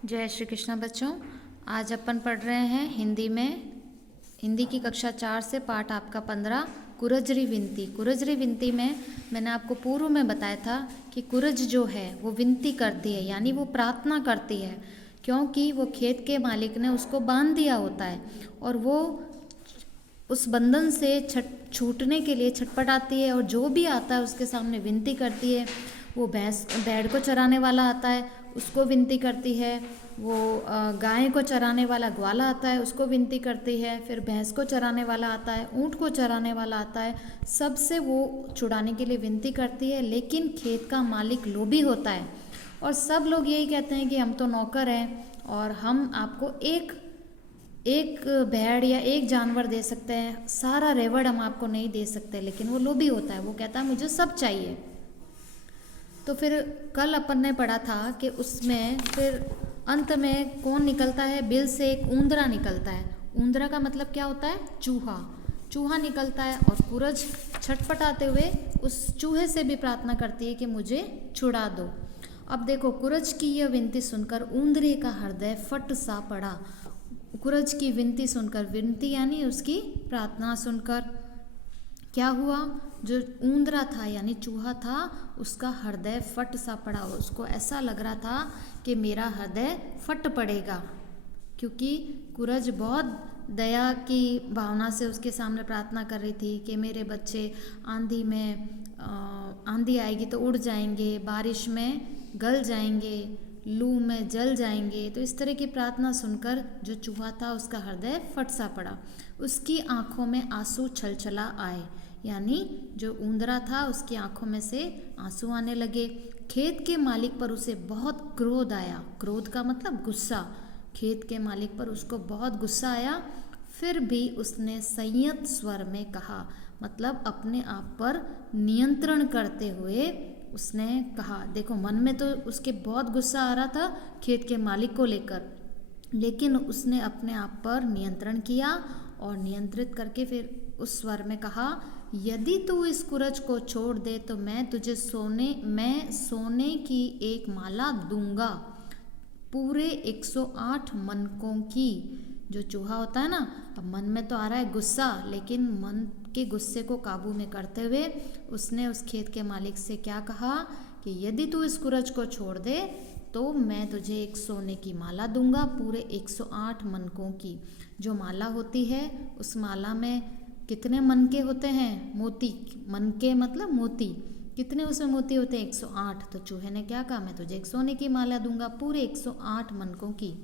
जय श्री कृष्ण बच्चों। आज अपन पढ़ रहे हैं हिंदी की कक्षा 4 से पाठ आपका 15 कुरजरी विनती। कुरजरी विनती में मैंने आपको पूर्व में बताया था कि कुरज जो है वो विनती करती है, यानी वो प्रार्थना करती है, क्योंकि वो खेत के मालिक ने उसको बांध दिया होता है और वो उस बंधन से छूटने के लिए छटपटाती है और जो भी आता है उसके सामने विनती करती है। वो भेड़ को चराने वाला आता है, उसको विनती करती है। वो गाय को चराने वाला ग्वाला आता है, उसको विनती करती है। फिर भैंस को चराने वाला आता है, ऊँट को चराने वाला आता है, सबसे वो छुड़ाने के लिए विनती करती है। लेकिन खेत का मालिक लोभी होता है और सब लोग यही कहते हैं कि हम तो नौकर हैं और हम आपको एक भेड़ या एक जानवर दे सकते हैं, सारा रेवड़ हम आपको नहीं दे सकते। लेकिन वो लोभी होता है, वो कहता है मुझे सब चाहिए। तो फिर कल अपन ने पढ़ा था कि उसमें फिर अंत में कौन निकलता है? बिल से एक ऊंदरा निकलता है। ऊंदरा का मतलब क्या होता है? चूहा। चूहा निकलता है और कुरज छटपटाते हुए उस चूहे से भी प्रार्थना करती है कि मुझे छुड़ा दो। अब देखो, कुरज की यह विनती सुनकर ऊंदरे का हृदय फट सा पड़ा। कुरज की विनती सुनकर, विनती यानी उसकी प्रार्थना सुनकर क्या हुआ? जो ऊंदरा था यानी चूहा था, उसका हृदय फट सा पड़ा। उसको ऐसा लग रहा था कि मेरा हृदय फट पड़ेगा, क्योंकि कुरज बहुत दया की भावना से उसके सामने प्रार्थना कर रही थी कि मेरे बच्चे आंधी आएगी तो उड़ जाएंगे, बारिश में गल जाएंगे, लू में जल जाएंगे। तो इस तरह की प्रार्थना सुनकर जो चूहा था उसका हृदय फट सा पड़ा। उसकी आंखों में आंसू छलछला आए, यानी जो ऊंदरा था उसकी आंखों में से आंसू आने लगे। खेत के मालिक पर उसे बहुत क्रोध आया। क्रोध का मतलब गुस्सा। खेत के मालिक पर उसको बहुत गुस्सा आया। फिर भी उसने संयत स्वर में कहा, मतलब अपने आप पर नियंत्रण करते हुए उसने कहा। देखो, मन में तो उसके बहुत गुस्सा आ रहा था खेत के मालिक को लेकर, लेकिन उसने अपने आप पर नियंत्रण किया और नियंत्रित करके फिर उस स्वर में कहा, यदि तू इस कुरज को छोड़ दे तो मैं तुझे सोने की एक माला दूंगा, पूरे 108 मनकों की। जो चूहा होता है ना, अब मन में तो आ रहा है गुस्सा, लेकिन मन के गुस्से को काबू में करते हुए उसने उस खेत के मालिक से क्या कहा कि यदि तू इस कुरज को छोड़ दे तो मैं तुझे एक सोने की माला दूंगा, पूरे 108 मनकों की। जो माला होती है उस माला में कितने मनके होते हैं? मोती। मनके मतलब मोती। कितने उसमें मोती होते हैं? 108। तो चूहे ने क्या कहा, मैं तुझे एक सोने की माला दूंगा, पूरे 108 मनकों की,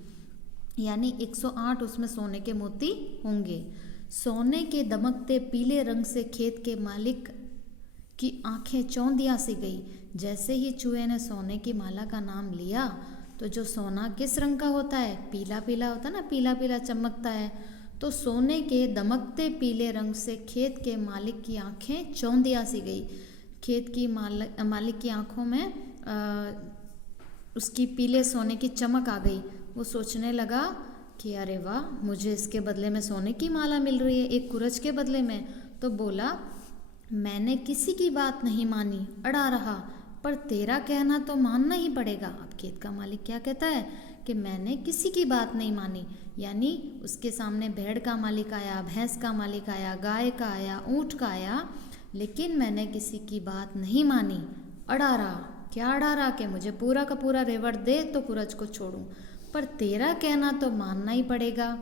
यानी 108 उसमें सोने के मोती होंगे। सोने के दमकते पीले रंग से खेत के मालिक की आंखें चौंधिया सी गई। जैसे ही चूहे ने सोने की माला का नाम लिया तो जो सोना किस रंग का होता है? पीला पीला होता है ना, पीला पीला चमकता है। तो सोने के दमकते पीले रंग से खेत के मालिक की आंखें चौंधिया सी गई। खेत की मालिक की आंखों में उसकी पीले सोने की चमक आ गई। वो सोचने लगा कि अरे वाह, मुझे इसके बदले में सोने की माला मिल रही है, एक कुरज के बदले में। तो बोला, मैंने किसी की बात नहीं मानी, अड़ा रहा, पर तेरा कहना तो मानना ही पड़ेगा। अब खेत का मालिक क्या कहता है कि मैंने किसी की बात नहीं मानी, यानी उसके सामने भेड़ का मालिक आया, भैंस का मालिक आया, गाय का आया, ऊँट का आया, लेकिन मैंने किसी की बात नहीं मानी, अड़ा रहा। क्या अड़ा रहा? कि मुझे पूरा का पूरा रेवड़ दे तो कुरज को छोड़ूं, पर तेरा कहना तो मानना ही पड़ेगा।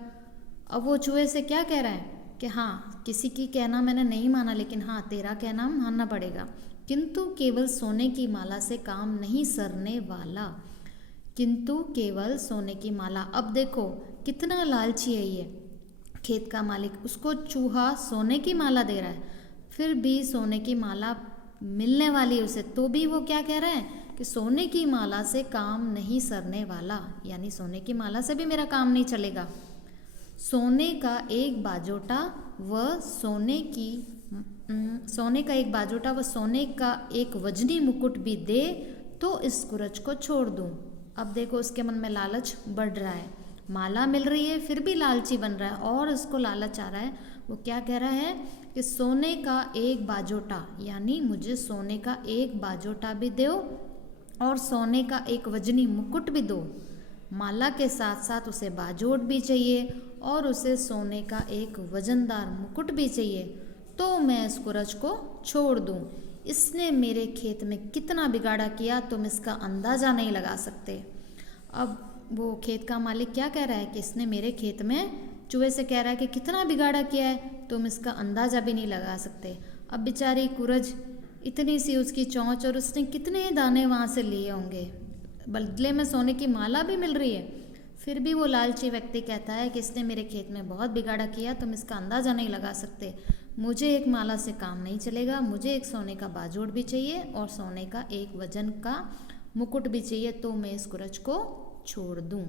अब वो चूहे से क्या कह रहा है कि हाँ, किसी की कहना मैंने नहीं माना, लेकिन हाँ, तेरा कहना मानना पड़ेगा। किंतु केवल सोने की माला से काम नहीं सरने वाला। किंतु केवल सोने की माला। अब देखो कितना लालची है ये खेत का मालिक। उसको चूहा सोने की माला दे रहा है, फिर भी सोने की माला मिलने वाली उसे, तो भी वो क्या कह रहा है कि सोने की माला से काम नहीं सरने वाला, यानी सोने की माला से भी मेरा काम नहीं चलेगा। सोने का एक बाजोटा व सोने का एक वजनी मुकुट भी दे तो इस कुरज को छोड़ दूं। अब देखो उसके मन में लालच बढ़ रहा है, माला मिल रही है फिर भी लालची बन रहा है और उसको लालच आ रहा है। वो क्या कह रहा है कि सोने का एक बाजोटा, यानी मुझे सोने का एक बाजोटा भी दो और सोने का एक वजनी मुकुट भी दो, माला के साथ साथ उसे बाजोट भी चाहिए और उसे सोने का एक वजनदार मुकुट भी चाहिए, तो मैं इस कुरज को छोड़ दूँ। इसने मेरे खेत में कितना बिगाड़ा किया तुम इसका अंदाज़ा नहीं लगा सकते। अब वो खेत का मालिक क्या कह रहा है कि इसने मेरे खेत में चूहे से कह रहा है कि कितना बिगाड़ा किया है, तुम इसका अंदाज़ा भी नहीं लगा सकते। अब बेचारी कुरज, इतनी सी उसकी चोंच और उसने कितने दाने वहाँ से लिए होंगे, बदले में सोने की माला भी मिल रही है। फिर भी वो लालची व्यक्ति कहता है कि इसने मेरे खेत में बहुत बिगाड़ा किया, तुम इसका अंदाज़ा नहीं लगा सकते। मुझे एक माला से काम नहीं चलेगा, मुझे एक सोने का बाजोट भी चाहिए और सोने का एक वजन का मुकुट भी चाहिए, तो मैं इस कुरज को छोड़ दूँ।